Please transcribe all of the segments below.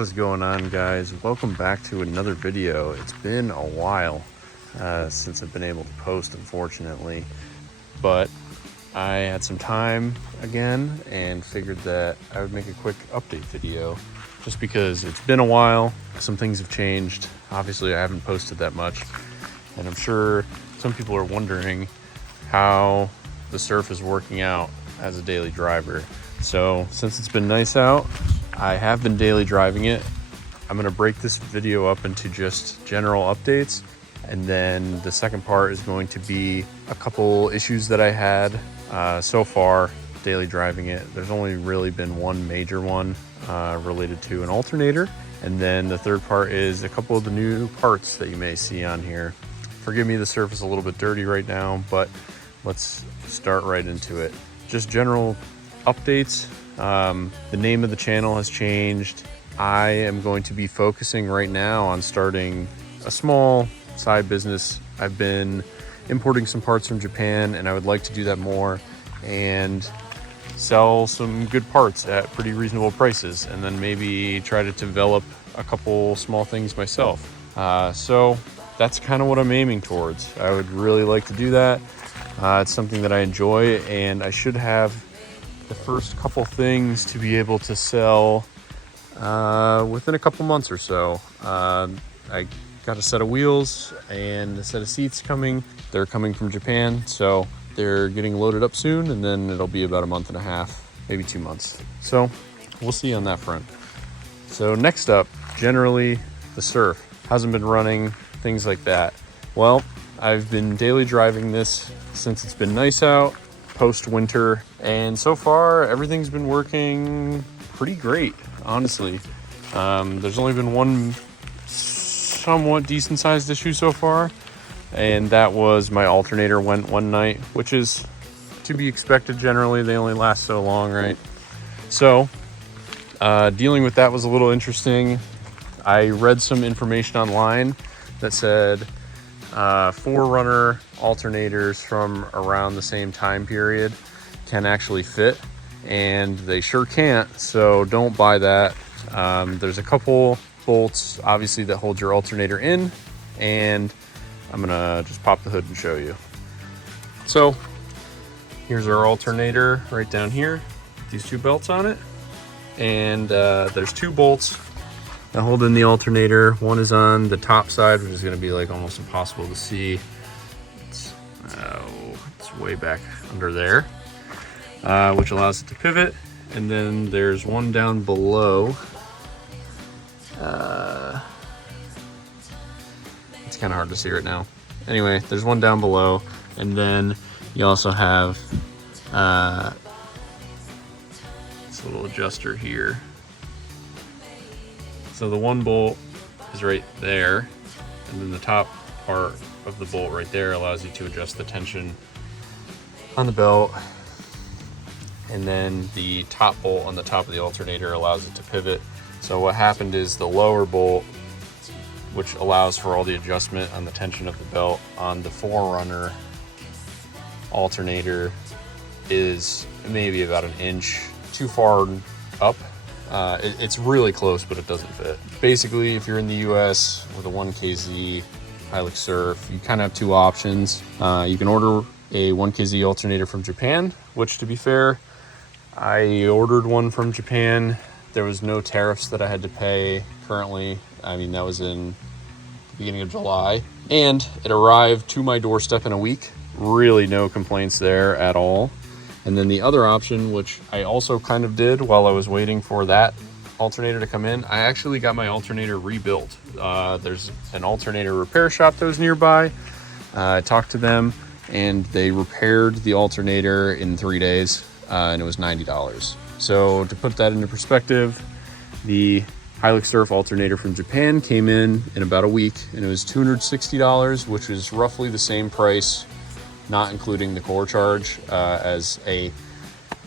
What is going on, guys? Welcome back to another video. It's been a while since I've been able to post, unfortunately, but I had some time again and figured that I would make a quick update video just because it's been a while. Some things have changed. Obviously, I haven't posted that much, and I'm sure some people are wondering how the Surf is working out as a daily driver. So since it's been nice out, I have been daily driving it. I'm gonna break this video up into just general updates, and then the second part is going to be a couple issues that I had so far daily driving it. There's only really been one major one related to an alternator, and then the third part is a couple of the new parts that you may see on here. Forgive me, the Surf is a little bit dirty right now, but let's start right into it. Just general updates. The name of the channel has changed. I am going to be focusing right now on starting a small side business. I've been importing some parts from Japan, and I would like to do that more and sell some good parts at pretty reasonable prices, and then maybe try to develop a couple small things myself. So that's kind of what I'm aiming towards. I would really like to do that. It's something that I enjoy, and I should have the first couple things to be able to sell within a couple months or so. I got a set of wheels and a set of seats coming. They're coming from Japan, so they're getting loaded up soon, and then it'll be about a month and a half, maybe 2 months. So we'll see on that front. So next up, generally the Surf hasn't been running, things like that. Well, I've been daily driving this since it's been nice out, post-winter, and so far everything's been working pretty great, honestly. There's only been one somewhat decent-sized issue so far, and that was my alternator went one night, which is to be expected. Generally, they only last so long, right? So dealing with that was a little interesting. I read some information online that said 4Runner alternators from around the same time period can actually fit, and they sure can't, so don't buy that. There's a couple bolts obviously that hold your alternator in, and I'm gonna just pop the hood and show you. So here's our alternator right down here, these two belts on it, and there's two bolts that hold in the alternator. One is on the top side, which is going to be like almost impossible to see. It's way back under there, which allows it to pivot. And then there's one down below. It's kind of hard to see right now. Anyway, there's one down below, and then you also have this little adjuster here. So the one bolt is right there, and then the top part of the bolt right there allows you to adjust the tension on the belt. And then the top bolt on the top of the alternator allows it to pivot. So what happened is the lower bolt, which allows for all the adjustment on the tension of the belt on the 4Runner alternator, is maybe about an inch too far up. It's really close, but it doesn't fit. Basically, if you're in the US with a 1KZ Hilux Surf, you kind of have two options. You can order a 1KZ alternator from Japan, which, to be fair, I ordered one from Japan. There was no tariffs that I had to pay currently. I mean, that was in the beginning of July, and it arrived to my doorstep in a week. Really no complaints there at all. And then the other option, which I also kind of did while I was waiting for that alternator to come in, I actually got my alternator rebuilt. There's an alternator repair shop that was nearby. I talked to them, and they repaired the alternator in 3 days, and it was $90. So to put that into perspective, the Hilux Surf alternator from Japan came in about a week, and it was $260, which is roughly the same price, not including the core charge, as a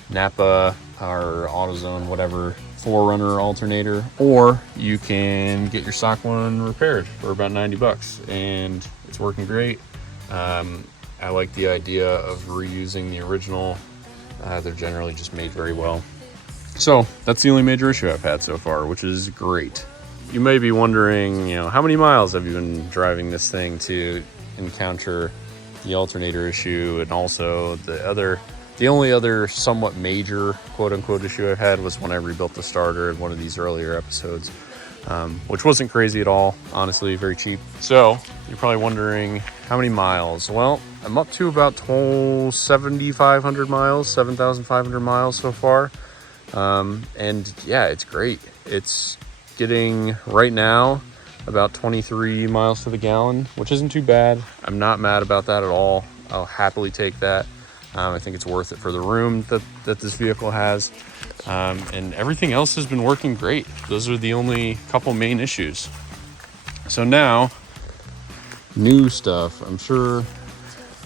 Napa or AutoZone, whatever, 4Runner alternator. Or you can get your stock one repaired for about 90 bucks, and it's working great. I like the idea of reusing the original. They're generally just made very well. So that's the only major issue I've had so far, which is great. You may be wondering, how many miles have you been driving this thing to encounter the alternator issue? And also the only other somewhat major quote unquote issue I've had was when I rebuilt the starter in one of these earlier episodes, which wasn't crazy at all, honestly, very cheap. So you're probably wondering how many miles? Well, I'm up to about 7,500 miles, 7,500 miles so far. And yeah, it's great. It's getting right now about 23 miles to the gallon, which isn't too bad. I'm not mad about that at all. I'll happily take that. I think it's worth it for the room that this vehicle has. And everything else has been working great. Those are the only couple main issues. So now, new stuff. I'm sure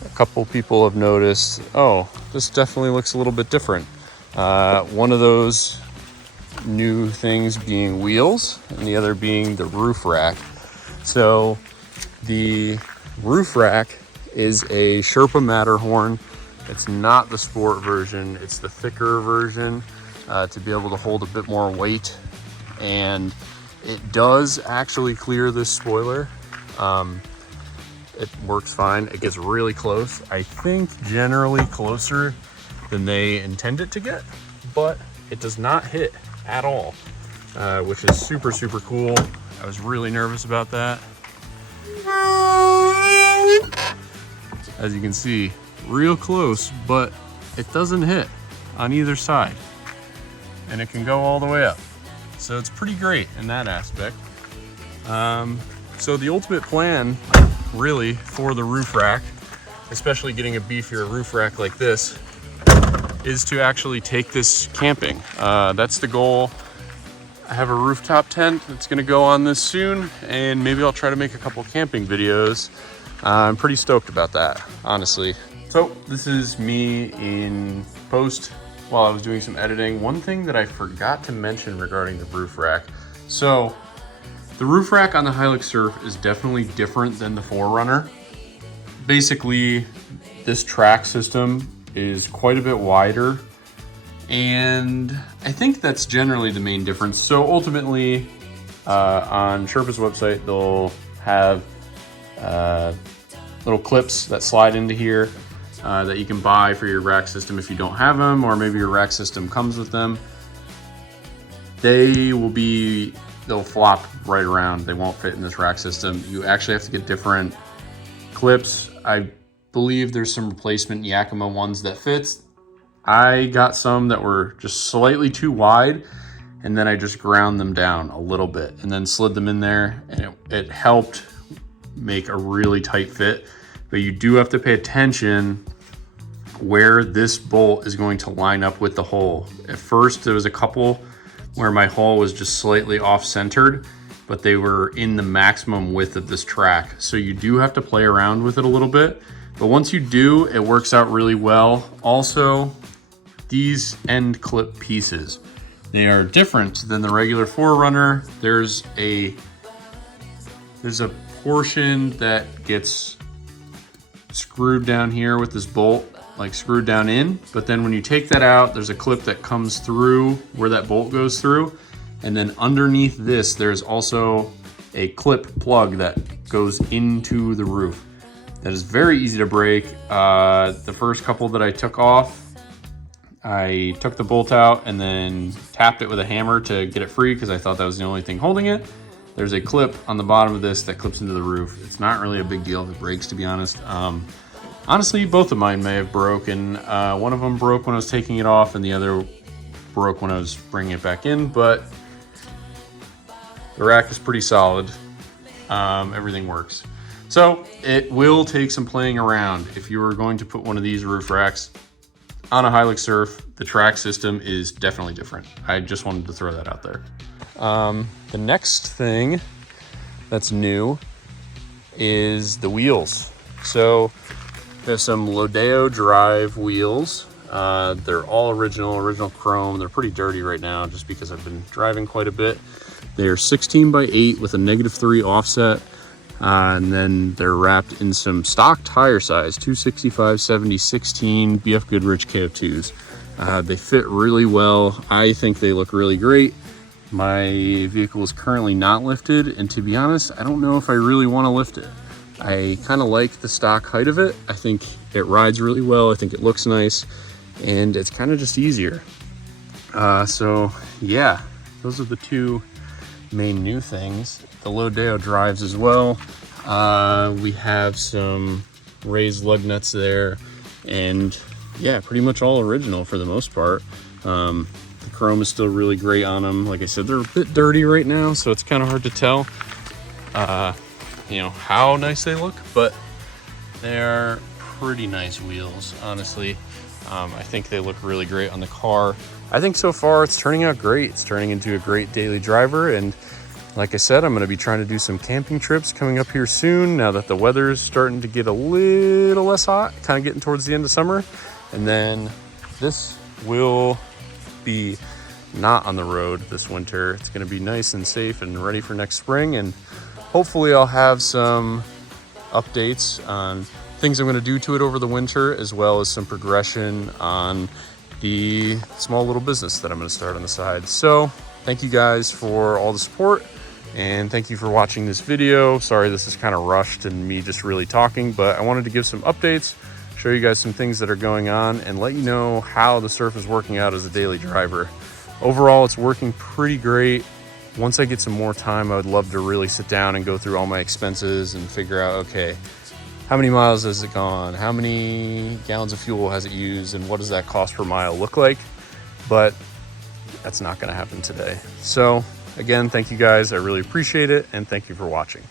a couple people have noticed, oh, this definitely looks a little bit different. One of those new things being wheels and the other being the roof rack. So the roof rack is a Sherpa Matterhorn. It's not the sport version, it's the thicker version to be able to hold a bit more weight. And it does actually clear this spoiler. It works fine. It gets really close. I think generally closer than they intend it to get, but it does not hit at all, which is super, super cool. I was really nervous about that. As you can see, real close, but it doesn't hit on either side, and it can go all the way up. So it's pretty great in that aspect. So the ultimate plan really for the roof rack, especially getting a beefier roof rack like this, is to actually take this camping. That's the goal. I have a rooftop tent that's gonna go on this soon, and maybe I'll try to make a couple camping videos. I'm pretty stoked about that, honestly. So this is me in post while I was doing some editing. One thing that I forgot to mention regarding the roof rack. So the roof rack on the Hilux Surf is definitely different than the 4Runner. Basically, this track system is quite a bit wider, and I think that's generally the main difference. So ultimately, on Sherpa's website, they'll have little clips that slide into here that you can buy for your rack system if you don't have them, or maybe your rack system comes with them. They'll flop right around. They won't fit in this rack system. You actually have to get different clips. I believe there's some replacement Yakima ones that fits. I got some that were just slightly too wide, and then I just ground them down a little bit and then slid them in there, and it helped make a really tight fit. But you do have to pay attention where this bolt is going to line up with the hole. At first, there was a couple where my hole was just slightly off-centered, but they were in the maximum width of this track. So you do have to play around with it a little bit. But once you do, it works out really well. Also, these end clip pieces, they are different than the regular 4Runner. There's a portion that gets screwed down here with this bolt, like screwed down in, but then when you take that out, there's a clip that comes through where that bolt goes through. And then underneath this, there's also a clip plug that goes into the roof. That is very easy to break. The first couple that I took off, I took the bolt out and then tapped it with a hammer to get it free because I thought that was the only thing holding it. There's a clip on the bottom of this that clips into the roof. It's not really a big deal if it breaks, to be honest. Honestly, both of mine may have broken. One of them broke when I was taking it off, and the other broke when I was bringing it back in, but the rack is pretty solid. Everything works. So it will take some playing around. If you were going to put one of these roof racks on a Hilux Surf, the track system is definitely different. I just wanted to throw that out there. The next thing that's new is the wheels. So there's some Lodio drive wheels. They're all original chrome. They're pretty dirty right now just because I've been driving quite a bit. They are 16x8 with a -3 offset. And then they're wrapped in some stock tire size, 265/70/16 BF Goodrich KO2s. They fit really well. I think they look really great. My vehicle is currently not lifted, and to be honest, I don't know if I really want to lift it. I kind of like the stock height of it. I think it rides really well. I think it looks nice, and it's kind of just easier. So yeah, those are the two main new things. The Lodio drives as well. We have some raised lug nuts there, and yeah, pretty much all original for the most part. The chrome is still really great on them. Like I said, they're a bit dirty right now, so it's kind of hard to tell you know, how nice they look, but they're pretty nice wheels, honestly. I think they look really great on the car. I think so far it's turning out great. It's turning into a great daily driver, and like I said, I'm going to be trying to do some camping trips coming up here soon now that the weather is starting to get a little less hot, kind of getting towards the end of summer. And then this will be not on the road this winter. It's going to be nice and safe and ready for next spring, and hopefully I'll have some updates on things I'm going to do to it over the winter, as well as some progression on the small little business that I'm going to start on the side. So thank you guys for all the support, and thank you for watching this video. Sorry this is kind of rushed and me just really talking, but I wanted to give some updates, show you guys some things that are going on, and let you know how the Surf is working out as a daily driver. Overall, it's working pretty great. Once I get some more time, I would love to really sit down and go through all my expenses and figure out, okay, how many miles has it gone? How many gallons of fuel has it used? And what does that cost per mile look like? But that's not gonna happen today. So again, thank you guys. I really appreciate it. And thank you for watching.